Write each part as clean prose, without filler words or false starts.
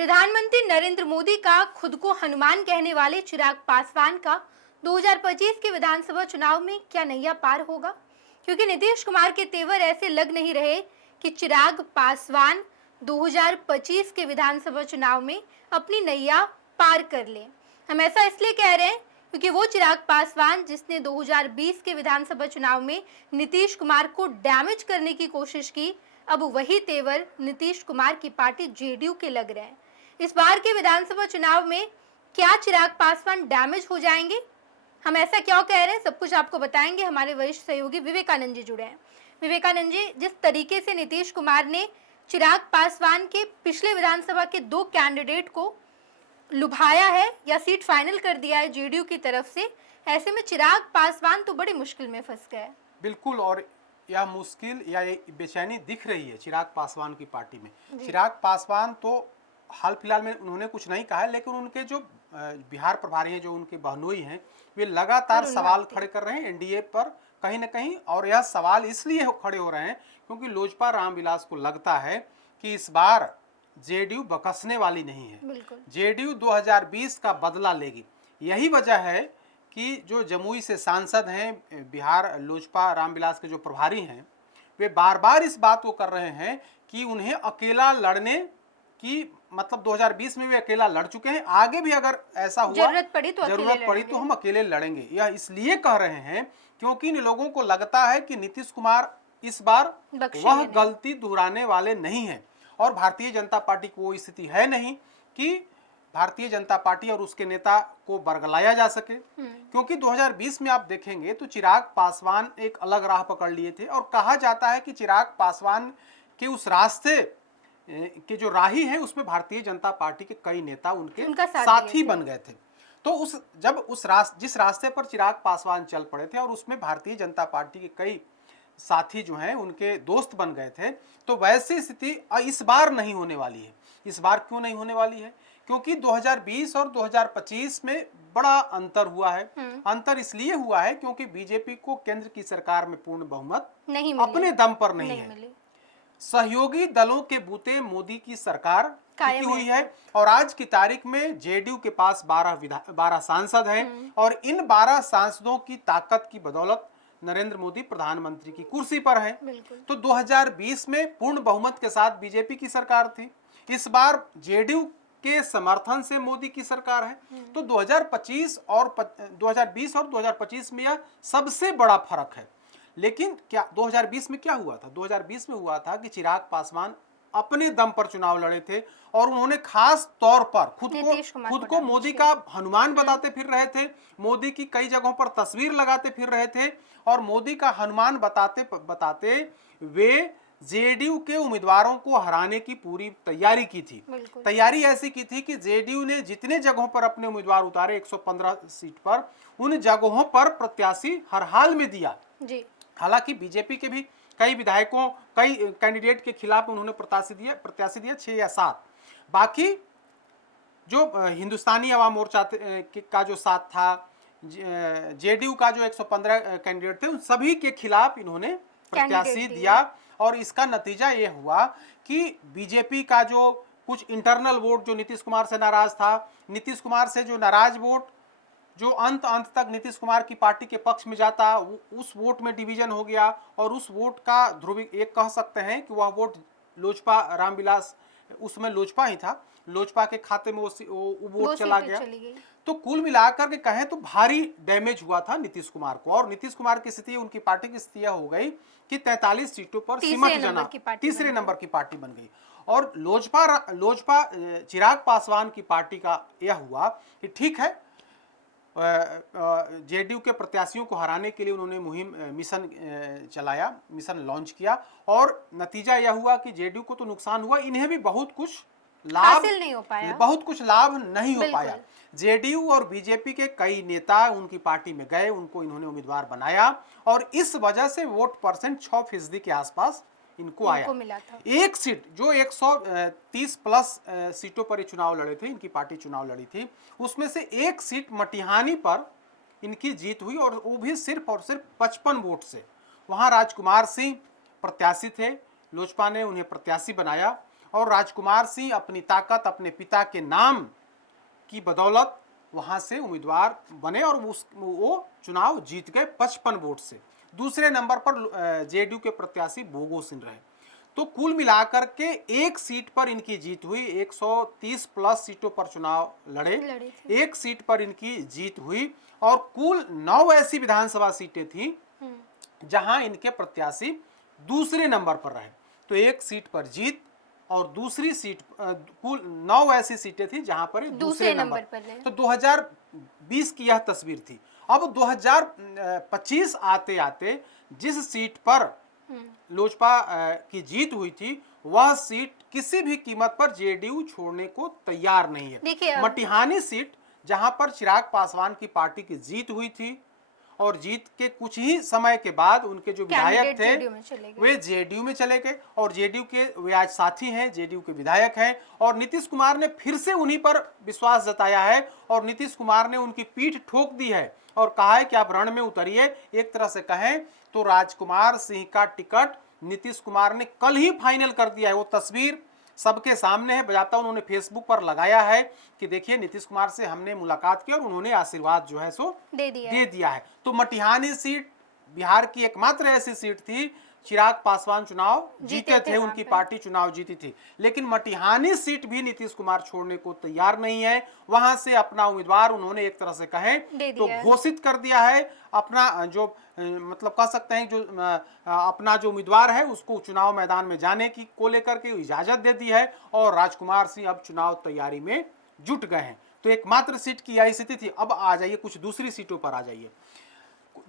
प्रधानमंत्री नरेंद्र मोदी का खुद को हनुमान कहने वाले चिराग पासवान का 2025 के विधानसभा चुनाव में क्या नैया पार होगा? क्योंकि नीतीश कुमार के तेवर ऐसे लग नहीं रहे कि चिराग पासवान 2025 के विधानसभा चुनाव में अपनी नैया पार कर ले। हम ऐसा इसलिए कह रहे हैं क्योंकि वो चिराग पासवान जिसने 2020 के विधानसभा चुनाव में नीतीश कुमार को डैमेज करने की कोशिश की, अब वही तेवर नीतीश कुमार की पार्टी जेडीयू के लग रहे हैं। इस बार के विधानसभा चुनाव में क्या चिराग पासवान डैमेज हो जाएंगे? हम ऐसा क्यों कह रहे हैं, सब कुछ आपको बताएंगे। हमारे वरिष्ठ सहयोगी विवेकानंद जी जुड़े हैं। विवेकानंद जी, जिस तरीके से नीतीश कुमार ने चिराग पासवान के पिछले विधानसभा के 2 कैंडिडेट को लुभाया है या सीट फाइनल कर दिया है जेडीयू की तरफ से, ऐसे में चिराग पासवान तो बड़ी मुश्किल में फंस गए। बिल्कुल, और यह मुश्किल या ये बेचैनी दिख रही है चिराग पासवान की पार्टी में। चिराग पासवान तो हाल फिलहाल में उन्होंने कुछ नहीं कहा है, लेकिन उनके जो बिहार प्रभारी हैं, जो उनके बहनोई हैं, वे लगातार सवाल खड़े कर रहे हैं एनडीए पर कहीं ना कहीं। और यह सवाल इसलिए खड़े हो रहे हैं क्योंकि लोजपा रामविलास को लगता है कि इस बार जेडीयू बकसने वाली नहीं है। जेडीयू 2020 का बदला लेगी। यही वजह है कि जो जमुई से सांसद हैं, बिहार लोजपा रामविलास के जो प्रभारी हैं, वे बार बार इस बात को कर रहे हैं कि उन्हें अकेला लड़ने की, मतलब 2020 में वे अकेला लड़ चुके हैं, आगे भी अगर ऐसा हुआ जरूरत पड़ी तो हम अकेले लड़ेंगे। यह इसलिए कह रहे हैं क्योंकि इन लोगों को लगता है कि नीतीश कुमार इस बार वह गलती दोहराने वाले नहीं है। और भारतीय जनता पार्टी को वो स्थिति है नहीं कि भारतीय जनता पार्टी और उसके नेता को बरगलाया जा सके। क्योंकि 2020 में आप देखेंगे तो चिराग पासवान एक अलग राह पकड़ लिए थे, और कहा जाता है कि चिराग पासवान के उस रास्ते के जो राही हैं उसमें भारतीय जनता पार्टी के कई नेता उनके साथी बन गए थे। तो जिस रास्ते पर चिराग पासवान चल पड़े थे और उसमें भारतीय जनता पार्टी के कई साथी जो हैं उनके दोस्त बन गए थे, तो वैसी स्थिति इस बार नहीं होने वाली है। इस बार क्यों नहीं होने वाली है? क्योंकि 2020 और 2025 में बड़ा अंतर हुआ है। अंतर इसलिए हुआ है क्योंकि बीजेपी को केंद्र की सरकार में पूर्ण बहुमत अपने दम पर नहीं है। सहयोगी दलों के बूते मोदी की सरकार टिकी हुई है, और आज की तारीख में जेडीयू के पास 12 सांसद हैं, और इन 12 सांसदों की ताकत की बदौलत नरेंद्र मोदी प्रधानमंत्री की कुर्सी पर हैं। तो 2020 में पूर्ण बहुमत के साथ बीजेपी की सरकार थी, इस बार जेडीयू के समर्थन से मोदी की सरकार है। तो 2020 और 2025 में यह सबसे बड़ा फर्क है। लेकिन क्या 2020 में क्या हुआ था? 2020 में हुआ था कि चिराग पासवान अपने दम पर चुनाव लड़े थे, और उन्होंने खास तौर पर खुद को मोदी का हनुमान बताते फिर रहे थे। मोदी की कई जगहों पर तस्वीर लगाते फिर रहे थे, और मोदी का हनुमान बताते वे जेडीयू के उम्मीदवारों को हराने की पूरी तैयारी की थी। तैयारी ऐसी की थी कि जेडीयू ने जितने जगहों पर अपने उम्मीदवार उतारे 115 सीट पर, उन जगहों पर प्रत्याशी हर हाल में दिया। हालांकि बीजेपी के भी कई विधायकों, कई कैंडिडेट के खिलाफ उन्होंने प्रत्याशी दिया 6 या 7। बाकी जो हिंदुस्तानी अवाम मोर्चा का जो साथ था, जेडीयू का जो 115 कैंडिडेट थे, उन सभी के खिलाफ इन्होंने प्रत्याशी दिया। और इसका नतीजा ये हुआ कि बीजेपी का जो कुछ इंटरनल वोट जो नीतीश कुमार से नाराज था, नीतीश कुमार से जो नाराज वोट जो अंत तक नीतीश कुमार की पार्टी के पक्ष में जाता, उस वोट में डिवीजन हो गया, और उस वोट का एक कह सकते हैं कि वह वोट लोजपा रामविलास, उसमें लोजपा ही था, लोजपा के खाते में वो वोट चला गया। तो कुल मिलाकर के कहें तो भारी डैमेज हुआ था नीतीश कुमार को, और नीतीश कुमार की स्थिति, उनकी पार्टी की स्थिति हो गई कि 43 सीटों पर सिमट जाना, तीसरे नंबर की पार्टी बन गई। और लोजपा चिराग पासवान की पार्टी का यह हुआ कि ठीक है, जेडीयू के प्रत्याशियों को हराने के लिए उन्होंने मिशन चलाया, मिशन लॉन्च किया, और नतीजा यह हुआ कि जेडीयू को तो नुकसान हुआ, इन्हें भी बहुत कुछ लाभ नहीं हो पाया। जेडीयू और बीजेपी के कई नेता उनकी पार्टी में गए, उनको इन्होंने उम्मीदवार बनाया, और इस वजह से वोट परसेंट 6% के आसपास इनको आया। मिला था। एक सीट जो 130 प्लस सीटों पर ये चुनाव लड़े थे, इनकी पार्टी चुनाव लड़ी थी, उसमें से एक सीट मटिहानी पर इनकी जीत हुई, और वो भी सिर्फ और सिर्फ 55 वोट से। वहां राजकुमार सिंह प्रत्याशी थे, लोजपा ने उन्हें प्रत्याशी बनाया, और राजकुमार सिंह अपनी ताकत, अपने पिता के नाम की बदौलत वहां से उम्मीदवार बने और वो चुनाव जीत गए 55 वोट से। दूसरे नंबर पर जेडीयू के प्रत्याशी भोगो सिंह रहे। तो कुल मिलाकर के एक सीट पर इनकी जीत हुई, 130 प्लस सीटों पर चुनाव लड़े एक सीट पर इनकी जीत हुई और कुल 9 ऐसी विधानसभा सीटें थी जहां इनके प्रत्याशी दूसरे नंबर पर रहे। तो एक सीट पर जीत और दूसरी सीट कुल 9 ऐसी सीटें थी जहां पर दूसरे नंबर पर रहे। तो 2020 की यह तस्वीर थी। अब 2025 आते आते जिस सीट पर लोजपा की जीत हुई थी वह सीट किसी भी कीमत पर जेडीयू छोड़ने को तैयार नहीं है। मटिहानी सीट जहां पर चिराग पासवान की पार्टी की जीत हुई थी और जीत के कुछ ही समय के बाद उनके जो विधायक थे वे जेडीयू में चले गए और जेडीयू के वे आज साथी हैं, जेडीयू के विधायक हैं और नीतीश कुमार ने फिर से उन्हीं पर विश्वास जताया है और नीतीश कुमार ने उनकी पीठ ठोक दी है और कहा है कि आप रण में उतरिए। एक तरह से कहें तो राजकुमार सिंह का टिकट नीतीश कुमार ने कल ही फाइनल कर दिया है। वो तस्वीर सबके सामने है, बजाता उन्होंने फेसबुक पर लगाया है कि देखिए नीतीश कुमार से हमने मुलाकात की और उन्होंने आशीर्वाद जो है सो दे दिया है। तो मटिहानी सीट बिहार की एकमात्र ऐसी सीट थी, चिराग पासवान चुनाव जीते थे, उनकी पार्टी चुनाव जीती थी, लेकिन मटिहानी सीट भी नीतीश कुमार छोड़ने को तैयार नहीं है। वहां से अपना उम्मीदवार उन्होंने एक तरह से कहे तो घोषित कर दिया है। अपना जो मतलब कह सकते हैं जो अपना जो उम्मीदवार है उसको चुनाव मैदान में जाने की को लेकर के इजाजत दे दी है और राजकुमार सिंह अब चुनाव तैयारी में जुट गए हैं। तो एकमात्र सीट की यही स्थिति थी। अब आ जाइए कुछ दूसरी सीटों पर आ जाइए।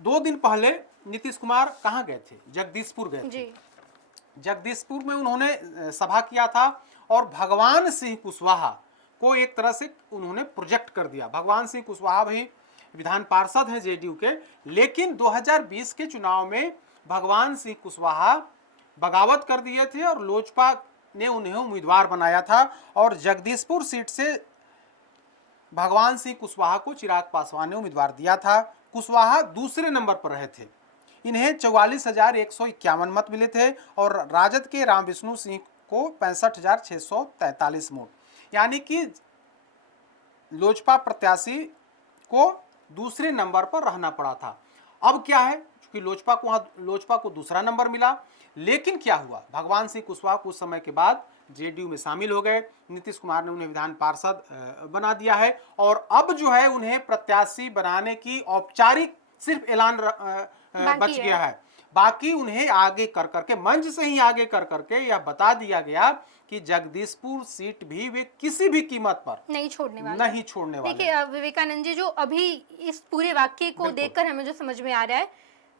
2 दिन पहले नीतीश कुमार कहाँ गए थे? जगदीशपुर गए थे। जगदीशपुर में उन्होंने सभा किया था और भगवान सिंह कुशवाहा को एक तरह से उन्होंने प्रोजेक्ट कर दिया। भगवान सिंह कुशवाहा भी विधान पार्षद हैं जेडीयू के, लेकिन 2020 के चुनाव में भगवान सिंह कुशवाहा बगावत कर दिए थे और लोजपा ने उन्हें उम्मीदवार बनाया था और जगदीशपुर सीट से भगवान सिंह कुशवाहा को चिराग पासवान ने उम्मीदवार दिया था। कुशवाहा दूसरे नंबर पर रहे थे। इन्हें 44,151 मत मिले थे और राजद के राम विष्णु सिंह को 65,643 वोट, यानी कि लोजपा प्रत्याशी को दूसरे नंबर पर रहना पड़ा था। अब क्या है, क्योंकि लोजपा को दूसरा नंबर मिला, लेकिन क्या हुआ, भगवान सिंह कुशवाहा कुछ समय के बाद जेडीयू में शामिल हो गए। नीतीश कुमार ने उन्हें विधान पार्षद बना दिया है और अब जो है उन्हें प्रत्याशी बनाने की औपचारिक सिर्फ ऐलान बच गया है। बाकी उन्हें आगे कर करके, मंच से ही आगे कर करके यह बता दिया गया कि जगदीशपुर सीट भी वे किसी भी कीमत पर नहीं छोड़ने वाले। देखिए विवेकानंद जी, जो अभी इस पूरे वाक्य को देखकर हमें जो समझ में आ रहा है,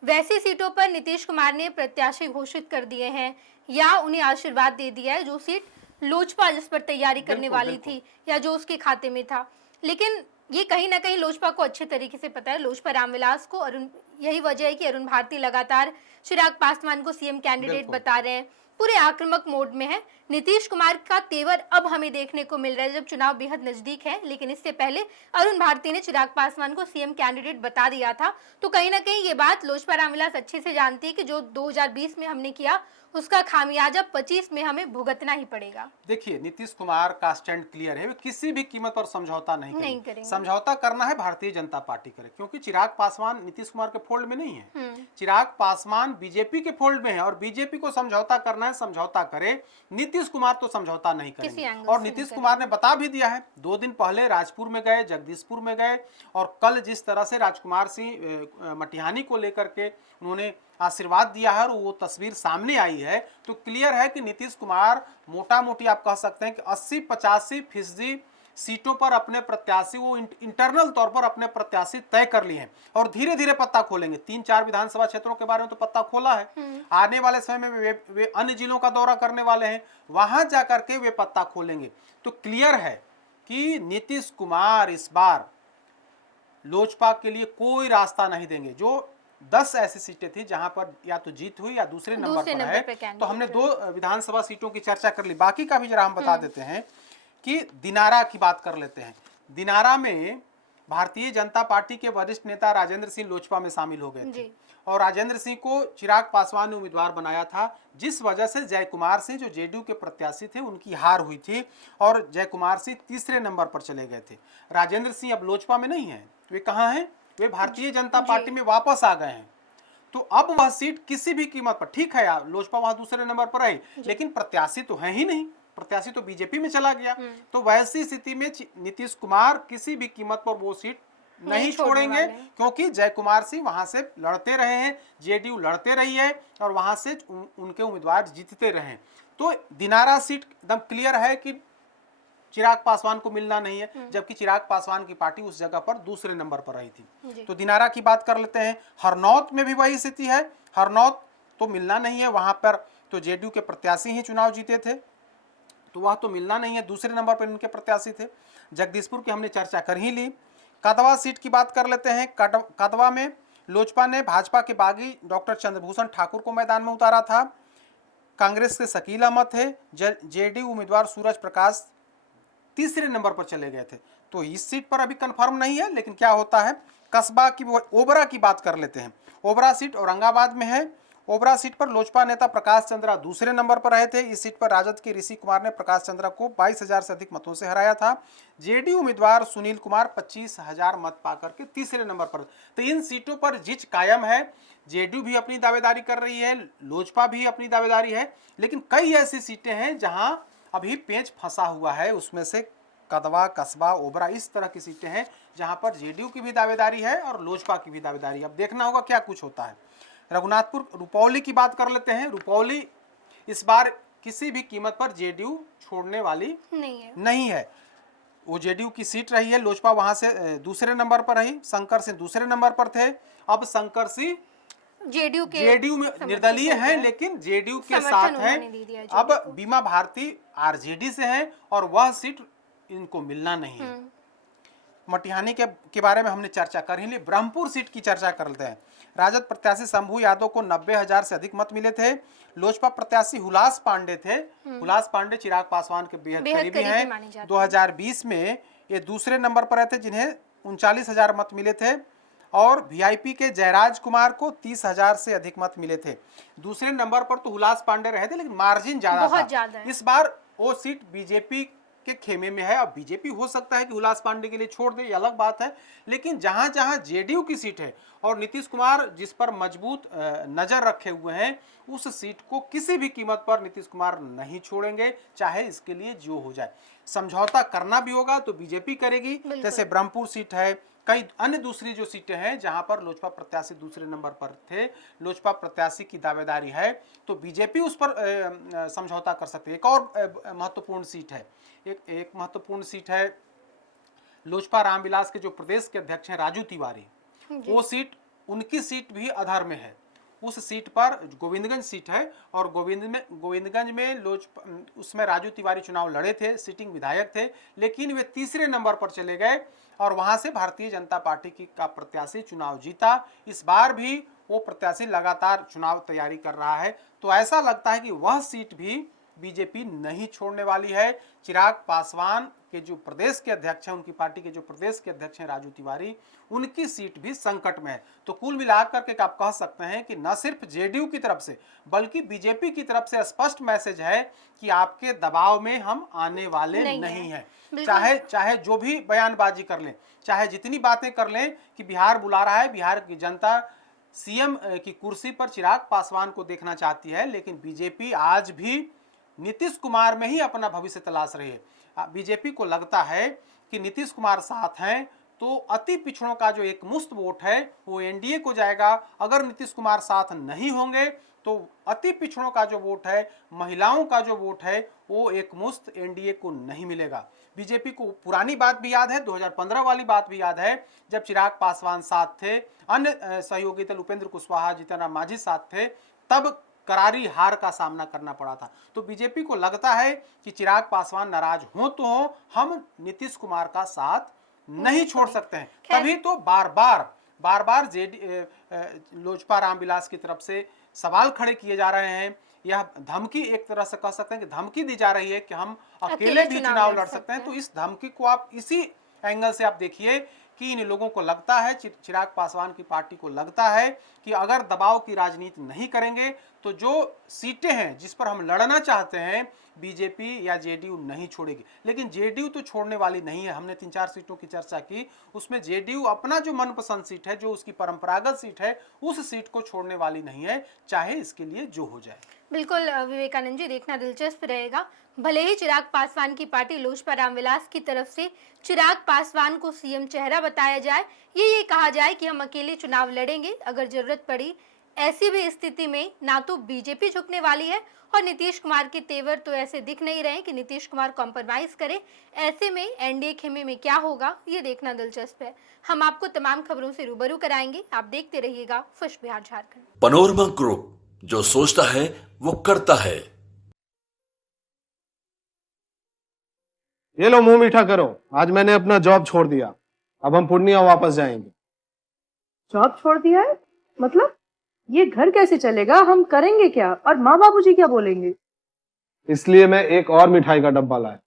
वैसी सीटों पर नीतीश कुमार ने प्रत्याशी घोषित कर दिए हैं या उन्हें आशीर्वाद दे दिया है जो सीट लोजपा जिस पर तैयारी करने वाली थी या जो उसके खाते में था। लेकिन ये कहीं ना कहीं लोजपा को अच्छे तरीके से पता है, लोजपा रामविलास को, अरुण, यही वजह है कि अरुण भारती लगातार चिराग पासवान को सीएम कैंडिडेट बता रहे हैं, पूरे आक्रामक मोड में है। नीतीश कुमार का तेवर अब हमें देखने को मिल रहा है जब चुनाव बेहद नजदीक है, लेकिन इससे पहले अरुण भारती ने चिराग पासवान को सीएम कैंडिडेट बता दिया था। तो कहीं ना कहीं ये बात लोजपा रामविलास अच्छे से जानती है कि जो 2020 में हमने किया उसका खामियाजा 25 में हमें भुगतना ही पड़ेगा। देखिए नीतीश कुमार का स्टैंड क्लियर है, वे किसी भी कीमत पर समझौता नहीं करेंगे। समझौता करना है भारतीय जनता पार्टी करे, क्योंकि चिराग पासवान नीतीश कुमार के फोल्ड में नहीं है। चिराग पासवान बीजेपी के फोल्ड में है और बीजेपी को समझौता करना है, समझौता करे। नीतीश कुमार तो समझौता नहीं करेंगे और नीतीश कुमार ने बता भी दिया है। 2 दिन पहले राजपुर में गए, जगदीशपुर में गए और कल जिस तरह से राजकुमार सिंह मटिहानी को लेकर के उन्होंने आशीर्वाद दिया है और वो तस्वीर सामने आई है, तो क्लियर है कि नीतीश कुमार मोटा मोटी आप कह सकते हैं कि 80-85% सीटों पर अपने प्रत्याशी, वो इंटरनल तौर पर अपने प्रत्याशी तय कर लिए हैं और धीरे धीरे पत्ता खोलेंगे। 3-4 विधानसभा क्षेत्रों के बारे में तो पत्ता खोला है। आने वाले समय में वे अन्य जिलों का दौरा करने वाले हैं, वहां जाकर के वे पत्ता खोलेंगे। तो क्लियर है कि नीतीश कुमार इस बार लोजपा के लिए कोई रास्ता नहीं देंगे। जो 10 ऐसी सीटें थी जहां पर या तो जीत हुई या दूसरे नंबर पर है। तो हमने 2 विधानसभा सीटों की चर्चा कर ली, बाकी का भी जरा हम बता देते हैं कि दिनारा की बात कर लेते हैं। दिनारा में भारतीय जनता पार्टी के वरिष्ठ नेता राजेंद्र सिंह लोजपा में शामिल हो गए थे और राजेंद्र सिंह को चिराग पासवान ने उम्मीदवार बनाया था, जिस वजह से जय कुमार सिंह जो जेडीयू के प्रत्याशी थे उनकी हार हुई थी और जय कुमार सिंह तीसरे नंबर पर चले गए थे। राजेंद्र सिंह अब लोजपा में नहीं है, वे कहाँ हैं? वे भारतीय जनता पार्टी में वापस आ गए हैं। तो अब वह सीट किसी भी कीमत पर, ठीक है यार लोजपा वहां दूसरे नंबर पर आई, लेकिन प्रत्याशी तो है ही नहीं, प्रत्याशी तो बीजेपी में चला गया। तो वैसी स्थिति में नीतीश कुमार किसी भी कीमत पर वो सीट नहीं छोड़ेंगे, क्योंकि जय कुमार सिंह वहां से लड़ते रहे हैं, जेडीयू लड़ते रही है और वहां से उनके उम्मीदवार जीतते रहे। तो दिनारा सीट एकदम क्लियर है कि चिराग पासवान को मिलना नहीं है, जबकि चिराग पासवान की पार्टी उस जगह पर दूसरे नंबर पर रही थी। तो दिनारा की बात कर लेते हैं। हरनौत में भी वही स्थिति है, हरनौत तो मिलना नहीं है, वहां पर तो जेडीयू के प्रत्याशी ही चुनाव जीते थे, तो वह तो मिलना नहीं है, दूसरे नंबर पर उनके प्रत्याशी थे। जगदीशपुर की हमने चर्चा कर ही ली। कदवा सीट की बात कर लेते हैं। कदवा में लोजपा ने भाजपा के बागी डॉक्टर चंद्रभूषण ठाकुर को मैदान में उतारा था। कांग्रेस के शकील अहमद थे, जेडीयू उम्मीदवार सूरज प्रकाश तीसरे नंबर पर चले गए थे। तो इस सीट पर अभी कंफर्म नहीं है, लेकिन क्या होता है। कस्बा की ओबरा की बात कर लेते हैं। ओबरा सीट औरंगाबाद में है। ओबरा सीट पर लोजपा नेता प्रकाश चंद्रा दूसरे नंबर पर रहे थे। इस सीट पर राजद के ऋषि कुमार ने प्रकाश चंद्रा को 22,000 से अधिक मतों से हराया था। जेडीयू उम्मीदवार सुनील कुमार 25,000 मत पाकर के तीसरे नंबर पर। तो इन सीटों पर जिच कायम है। जेडीयू भी अपनी दावेदारी कर रही है, लोजपा भी अपनी दावेदारी है, लेकिन कई ऐसी सीटें हैं जहां अभी पेंच फंसा हुआ है। उसमें से कदवा, कस्बा, ओबरा इस तरह की सीटें हैं जहां पर जेडीयू की भी दावेदारी है और लोजपा की भी दावेदारी। अब देखना होगा क्या कुछ होता है। रघुनाथपुर रुपौली की बात कर लेते हैं। रुपौली इस बार किसी भी कीमत पर जेडीयू छोड़ने वाली नहीं है। वो जेडीयू की सीट रही है। लोजपा वहां से दूसरे नंबर पर रही, शंकर सिंह दूसरे नंबर पर थे। अब शंकर सिंह जेडीयू में निर्दलीय हैं, लेकिन जेडीयू के साथ हैं। अब बीमा भारती आरजेडी से हैं और वह सीट इनको मिलना नहीं है। मटिहानी के बारे में हमने चर्चा कर ही ली। ब्रह्मपुर सीट की चर्चा कर लेते हैं। राजद प्रत्याशी शंभू यादव को 90,000 से अधिक मत मिले थे। लोजपा प्रत्याशी हुलास पांडे थे। हुलास पांडे चिराग पासवान के बेहद करीबी हैं। 2020 में ये दूसरे नंबर पर रहे थे, जिन्हें 39,000 मत मिले थे। और वीआईपी के जयराज कुमार को 30,000 से अधिक मत मिले थे। दूसरे नंबर पर तो हुलास पांडे रहे थे, लेकिन मार्जिन ज्यादा था। इस बार वो सीट बीजेपी के खेमे में है। अब बीजेपी हो सकता है कि हुलास पांडे के लिए छोड़ दे, ये अलग बात है, लेकिन जहां जहां जेडीयू की सीट है और नीतीश कुमार जिस पर मजबूत नजर रखे हुए हैं, उस सीट को किसी भी कीमत पर नीतीश कुमार नहीं छोड़ेंगे, चाहे इसके लिए जो हो जाए। समझौता करना भी होगा तो बीजेपी करेगी। जैसे ब्रह्मपुर सीट है, कई अन्य दूसरी जो सीटें हैं जहां पर लोजपा प्रत्याशी दूसरे नंबर पर थे, लोजपा प्रत्याशी की दावेदारी है, तो बीजेपी उस पर समझौता कर सकती है। एक और महत्वपूर्ण सीट है, एक महत्वपूर्ण सीट है लोजपा रामविलास के जो प्रदेश के अध्यक्ष हैं राजू तिवारी, वो सीट, उनकी सीट भी अधर में है। उस सीट पर गोविंदगंज सीट है और गोविंदगंज में उसमें राजू तिवारी चुनाव लड़े थे, सिटिंग विधायक थे, लेकिन वे तीसरे नंबर पर चले गए और वहां से भारतीय जनता पार्टी का प्रत्याशी चुनाव जीता। इस बार भी वो प्रत्याशी लगातार चुनाव तैयारी कर रहा है। तो ऐसा लगता है कि वह सीट भी बीजेपी नहीं छोड़ने वाली है। चिराग पासवान के जो प्रदेश के अध्यक्ष हैं, उनकी पार्टी के जो प्रदेश के अध्यक्ष हैं राजू तिवारी, उनकी सीट भी संकट में है। तो कुल मिलाकर के आप कह सकते हैं कि न सिर्फ जेडीयू की तरफ से बल्कि बीजेपी की तरफ से स्पष्ट मैसेज है कि आपके दबाव में हम आने वाले नहीं हैं। चाहे जो भी बयानबाजी कर लें, चाहे जितनी बातें कर लें कि बिहार बुला रहा है, बिहार की जनता सीएम की कुर्सी पर चिराग पासवान को देखना चाहती है, लेकिन बीजेपी आज भी नीतीश कुमार में ही अपना भविष्य तलाश रही है। बीजेपी को लगता है कि नीतीश कुमार साथ हैं तो अति पिछड़ों का जो एक मुश्त वोट है वो एनडीए को जाएगा। अगर नीतीश कुमार साथ नहीं होंगे तो अति पिछड़ों का जो वोट है, महिलाओं का जो वोट है, वो एक मुश्त एनडीए को नहीं मिलेगा। बीजेपी को पुरानी बात भी याद है, 2015 वाली बात भी याद है, जब चिराग पासवान साथ थे, अन्य सहयोगी दल उपेंद्र कुशवाहा, जीतन राम मांझी साथ थे, तब करारी हार का सामना करना पड़ा था। तो बीजेपी को लगता है कि चिराग पासवान नाराज हो तो हो, हम नीतीश कुमार का साथ नहीं छोड़ सकते हैं। तभी तो बार बार लोजपा रामविलास की तरफ से सवाल खड़े किए जा रहे हैं। यह धमकी, एक तरह से कह सकते हैं कि धमकी दी जा रही है कि हम अकेले भी चुनाव लड़ सकते हैं। तो इस धमकी को आप इसी एंगल से आप देखिए कि इन लोगों को लगता है, चिराग पासवान की पार्टी को लगता है कि अगर दबाव की राजनीति नहीं करेंगे तो जो सीटें हैं जिस पर हम लड़ना चाहते हैं बीजेपी या जेडीयू नहीं छोड़ेगी। लेकिन जेडीयू तो छोड़ने वाली नहीं है। हमने 3-4 सीटों की चर्चा की, उसमें जेडीयू अपना जो मनपसंद सीट है, जो उसकी परंपरागत सीट है, उस सीट को छोड़ने वाली नहीं है, चाहे इसके लिए जो हो जाए। बिल्कुल विवेकानंद जी, देखना दिलचस्प रहेगा। भले ही चिराग पासवान की पार्टी लोजपा रामविलास की तरफ से चिराग पासवान को सीएम चेहरा बताया जाए, ये कहा जाए कि हम अकेले चुनाव लड़ेंगे, अगर जरूरत पड़ी ऐसी भी स्थिति में ना तो बीजेपी झुकने वाली है और नीतीश कुमार के तेवर तो ऐसे दिख नहीं रहे कि नीतीश कुमार कॉम्प्रोमाइज करे। ऐसे में एनडीए खेमे में क्या होगा, ये देखना दिलचस्प है। हम आपको तमाम खबरों से रूबरू कराएंगे। आप देखते रहिएगा खुश बिहार झारखंड। पैनोरमा ग्रुप, जो सोचता है वो करता है। ये लो, मुंह मीठा करो। आज मैंने अपना जॉब छोड़ दिया, अब हम पूर्णिया वापस जाएंगे। जॉब छोड़ दिया है? मतलब ये घर कैसे चलेगा? हम करेंगे क्या? और माँ बाबूजी क्या बोलेंगे? इसलिए मैं एक और मिठाई का डब्बा लाया।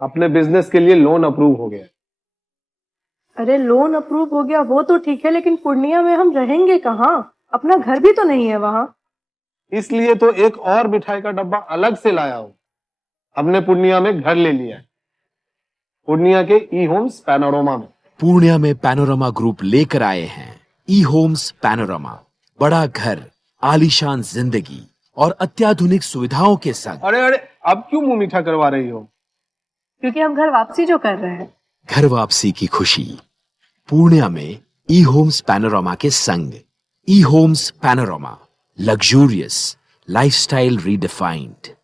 अपने बिजनेस के लिए लोन अप्रूव हो गया। अरे लोन अप्रूव हो गया वो तो ठीक है, लेकिन पूर्णिया में हम रहेंगे कहाँ? अपना घर भी तो नहीं है वहाँ। इसलिए तो एक और मिठाई का डब्बा अलग से लाया हूँ। हमने पूर्णिया में घर ले लिया है, पूर्णिया के ई होम्स पैनोरमा में। पूर्णिया में पैनोरमा ग्रुप लेकर आए हैं ई होम्स पैनोरमा। बड़ा घर, आलीशान जिंदगी और अत्याधुनिक सुविधाओं के संग। अरे अरे, अब क्यों मुंह मीठा करवा रही हो? क्योंकि हम घर वापसी जो कर रहे हैं। घर वापसी की खुशी पूर्णिया में ई होम्स पैनोरमा के संग। ई homes panorama, luxurious lifestyle redefined.